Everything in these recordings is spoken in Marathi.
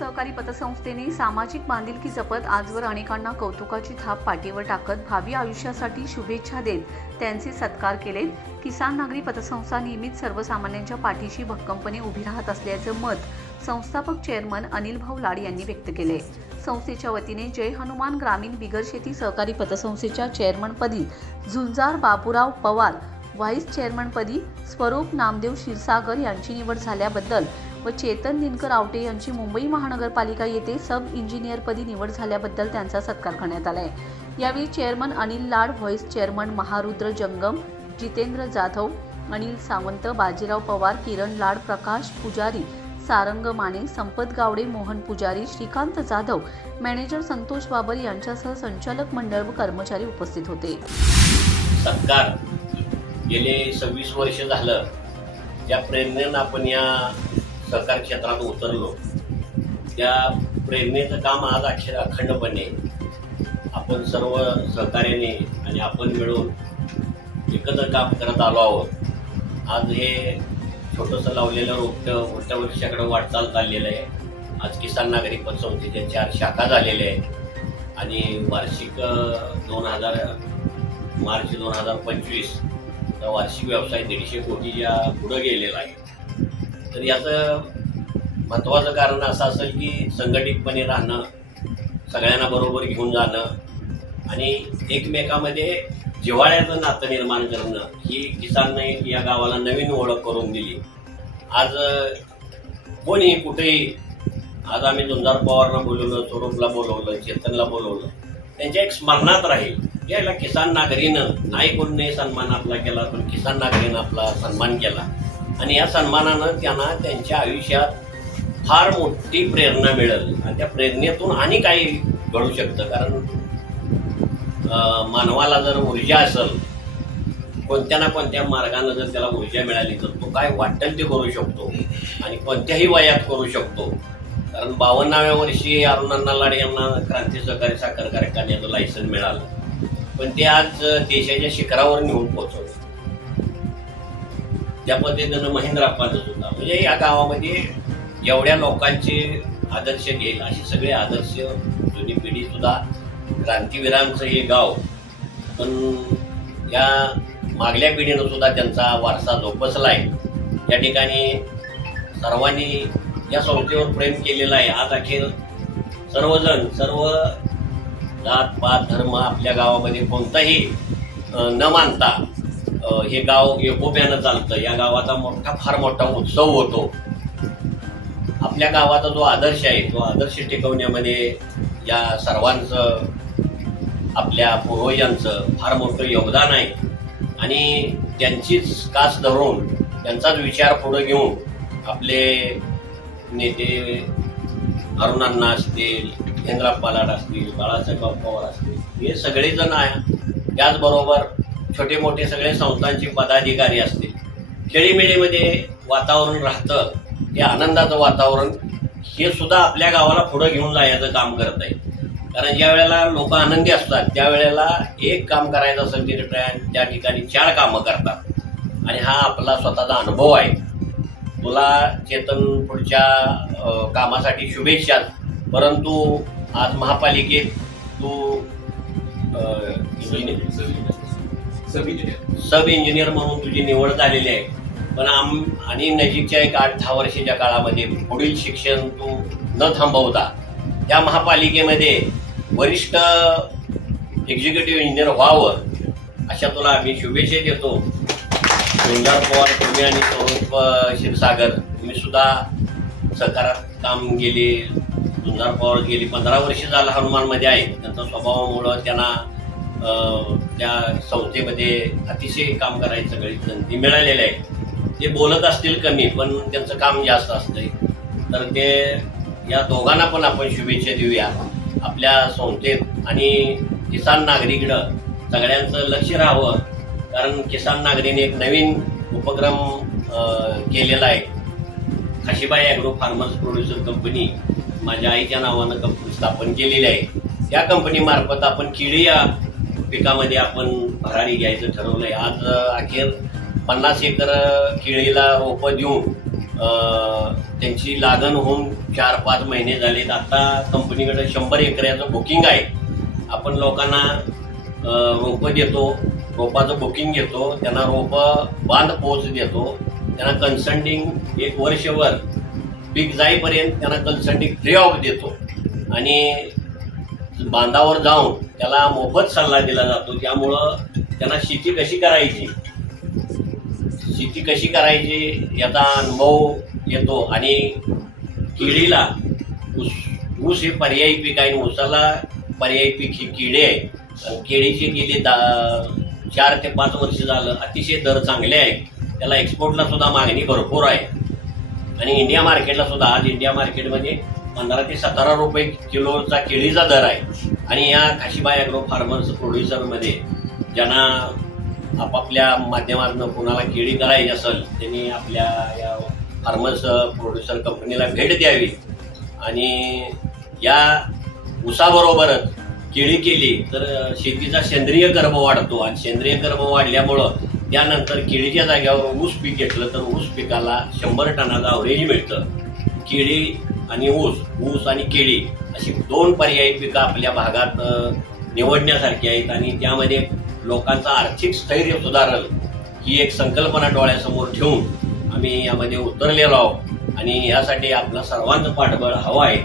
सहकारी पतसंस्थेने सामाजिक बांधिलकी जपत आजवर अनेकांना कौतुकाची थाप पाठीवर टाकत भावी आयुष्यासाठी शुभेच्छा देत त्यांचे सत्कार केले किसान नागरी पतसंस्था नियमित सर्वसामान्यांच्या पाठीशी भक्कमपणे उभी राहत असल्याचं मत संस्थापक चेअरमन अनिल भाऊ लाड यांनी व्यक्त केले संस्थेच्या वतीने जय हनुमान ग्रामीण बिगर शेती सहकारी पतसंस्थेच्या चेअरमनपदी झुंजार बापूराव पवार व्हाईस चेअरमनपदी स्वरूप नामदेव क्षीरसागर यांची निवड झाल्याबद्दल व चेतन दिनकर आवटे यांची मुंबई महानगरपालिका येथे सब इंजिनियरपदी निवड झाल्याबद्दल त्यांचा सत्कार करण्यात आला आहे यावेळी chairman Anil Lad vice chairman Maharudra Jangam Jitendra Jadhav Anil Sawant Bajirao Pawar किरण लाड प्रकाश पुजारी सारंग माने संपत गावडे मोहन पुजारी श्रीकांत जाधव मॅनेजर संतोष बाबर यांच्यासह संचालक मंडळ व कर्मचारी उपस्थित होते. सरकार गेले सव्वीस वर्ष झालं. ज्या प्रेरणेनं आपण या सहकार क्षेत्रात उतरलो. त्या प्रेरणेचं काम आज अक्षर अखंडपणे आपण सर्व सहकार्याने आणि आपण मिळून एकत्र काम करत आलो आहोत. आज हे छोटंसं लावलेलं रोपटं मोठ्या वर्षाकडे वाटचाल चाललेलं आहे. आज किसान नागरी पतसंस्थेच्या चार शाखा झालेल्या आहेत. आणि वार्षिक दोन हजार मार्च दोन हजार पंचवीस वार्षिक व्यवसाय दीडशे कोटीच्या पुढं गेलेला आहे. तर याचं महत्त्वाचं कारण असं असेल की संघटितपणे राहणं सगळ्यांना बरोबर घेऊन जाणं आणि एकमेकामध्ये जिव्हाळ्याचं नातं निर्माण करणं ही किसानने या गावाला नवीन ओळख करून दिली. आज कोणी कुठेही आज आम्ही दुंदार पवारला बोलवलं स्वरूपला बोलवलं चेतनला बोलवलं त्यांच्या एक स्मरणात राहील याला किसान नागरीनं नाही कोणीने सन्मान आपला केला पण किसान नागरीनं आपला सन्मान केला. आणि या सन्मानानं त्यांना त्यांच्या आयुष्यात फार मोठी प्रेरणा मिळेल. आणि त्या प्रेरणेतून आणि काही घडू शकतं. कारण मानवाला जर ऊर्जा असेल कोणत्या ना कोणत्या मार्गानं जर त्याला ऊर्जा मिळाली तर तो काय वाटेल ते करू शकतो. आणि कोणत्याही वयात करू शकतो. कारण बावन्नाव्या वर्षी अरुणांना लाड यांना क्रांती सहकारी साखर कारखान्याचं लायसन मिळालं. पण ते आज देशाच्या शिखरावर नेऊन पोहोचवलं. त्या पद्धतीनं महेंद्र सुद्धा म्हणजे या गावामध्ये एवढ्या लोकांचे आदर्श घेईल असे सगळे आदर्श जुनी पिढी सुद्धा क्रांतीवीरांचं हे गाव. पण या मागल्या पिढीनं सुद्धा त्यांचा वारसा जोपासलाय. या ठिकाणी सर्वांनी या संस्थेवर प्रेम केलेलं आहे. आज अखेर सर्वजण सर्व जात पात धर्म आपल्या गावामध्ये कोणताही न मानता हे गाव एकोप्यानं चालतं. या गावाचा मोठा फार मोठा उत्सव होतो. आपल्या गावाचा जो आदर्श आहे तो आदर्श टिकवण्यामध्ये या सर्वांचं आपल्या पूर्वजांचं फार मोठं योगदान आहे. आणि त्यांचीच कास धरून त्यांचाच विचार पुढे घेऊन आपले नेते अरुणांना असतील हेंद्रा पालाड असतील बाळासाहेब पवार असतील हे सगळेजण आहे. त्याचबरोबर छोटे मोठे सगळे संस्थांचे पदाधिकारी असतील. खेळीमेळीमध्ये वातावरण राहतं ते आनंदाचं वातावरण हे सुद्धा आपल्या गावाला पुढं घेऊन जायचं काम करत आहे. कारण ज्या वेळेला लोक आनंदी असतात त्यावेळेला एक काम करायचं असेल तिथे त्या- त्या ठिकाणी चार कामं करतात. आणि हा आपला स्वतःचा अनुभव आहे. तुला चेतन पुढच्या कामासाठी शुभेच्छा. परंतु आज महापालिकेत तू अ, सब इंजिनियर म्हणून तुझी निवड झालेली आहे. पण आम आणि नजीकच्या एक आठ दहा वर्षाच्या काळामध्ये पुढील शिक्षण तू न थांबवता त्या महापालिकेमध्ये वरिष्ठ एक्झिक्युटिव्ह इंजिनियर व्हावं अशा तुला आम्ही शुभेच्छा देतो. सुंदर पवार तुम्ही आणि स्वरूप क्षीरसागर तुम्ही सुद्धा सहकारात काम गेले सुंदर पवार गेली पंधरा वर्ष झालं हनुमानमध्ये आहे. त्यांचा स्वभावामुळं त्यांना त्या संस्थेमध्ये अतिशय काम करायची सगळी संधी मिळालेल्या आहे. ते बोलत असतील कमी पण त्यांचं काम जास्त असतंय. तर ते या दोघांना पण आपण शुभेच्छा देऊया. आपल्या संस्थेत आणि किसान नागरिकडं सगळ्यांचं लक्ष राहावं. कारण किसान नागरीने एक नवीन उपक्रम केलेला आहे. Kashibai agro farmers producer company माझ्या आईच्या नावानं कंपनी स्थापन केलेली आहे. या कंपनीमार्फत आपण किडी या पिकामध्ये आपण भरारी घ्यायचं ठरवलंय. आज अखेर पन्नास एकर केळीला रोपं देऊन त्यांची लागण होऊन चार पाच महिने झालेत. आता कंपनीकडे शंभर एकराचं बुकिंग आहे. आपण लोकांना रोपं देतो रोपाचं बुकिंग घेतो त्यांना रोपं बांध पोच देतो. त्यांना कन्सल्टिंग एक वर्षभर पीक जाईपर्यंत त्यांना कन्सल्टिंग फ्री ऑफ देतो. आणि बांधावर जाऊन त्याला मोफत सल्ला दिला जातो. त्यामुळं त्यांना शेती कशी करायची? शेती कशी करायची याचा अनुभव येतो आणि केळीला ऊस ऊस हे पर्यायी पीक आहे आणि ऊसाला पर्यायी पीक ही केळी आहे. केळीचे केळीची गेली दा चार ते पाच वर्ष झालं अतिशय दर चांगले आहेत. त्याला एक्सपोर्टला सुद्धा मागणी भरपूर आहे. आणि इंडिया मार्केटला सुद्धा आज इंडिया मार्केटमध्ये पंधरा ते सतरा रुपये किलोचा केळीचा दर आहे. आणि या काशीबाई ॲग्रो फार्मर्स प्रोड्युसरमध्ये ज्यांना आपापल्या माध्यमातून कोणाला केळी करायची असेल त्यांनी आपल्या या फार्मर्स प्रोड्युसर कंपनीला भेट द्यावी. आणि या ऊसाबरोबरच केळी केली तर शेतीचा सेंद्रिय कर्म वाढतो. आणि सेंद्रिय कर्म वाढल्यामुळं त्यानंतर केळीच्या जाग्यावर ऊस पीक घेतलं तर ऊस पिकाला शंभर टनाचं अवरेज मिळतं. केळी आणि ऊस ऊस आणि केळी अशी दोन पर्यायी पिकं आपल्या भागात निवडण्यासारखी आहेत आणि त्यामध्ये लोकांचं आर्थिक स्थैर्य सुधारल ही एक संकल्पना डोळ्यासमोर ठेवून आम्ही यामध्ये उतरलेलो आहोत. आणि यासाठी आपला सर्वांचं पाठबळ हवं आहे.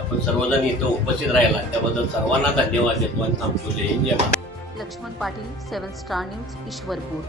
आपण सर्वजण इथं उपस्थित राहिला त्याबद्दल सर्वांना धन्यवाद देतो आणि थांबतो. Jai Hind Jai Laxman Patil seven star news Ishwarpur.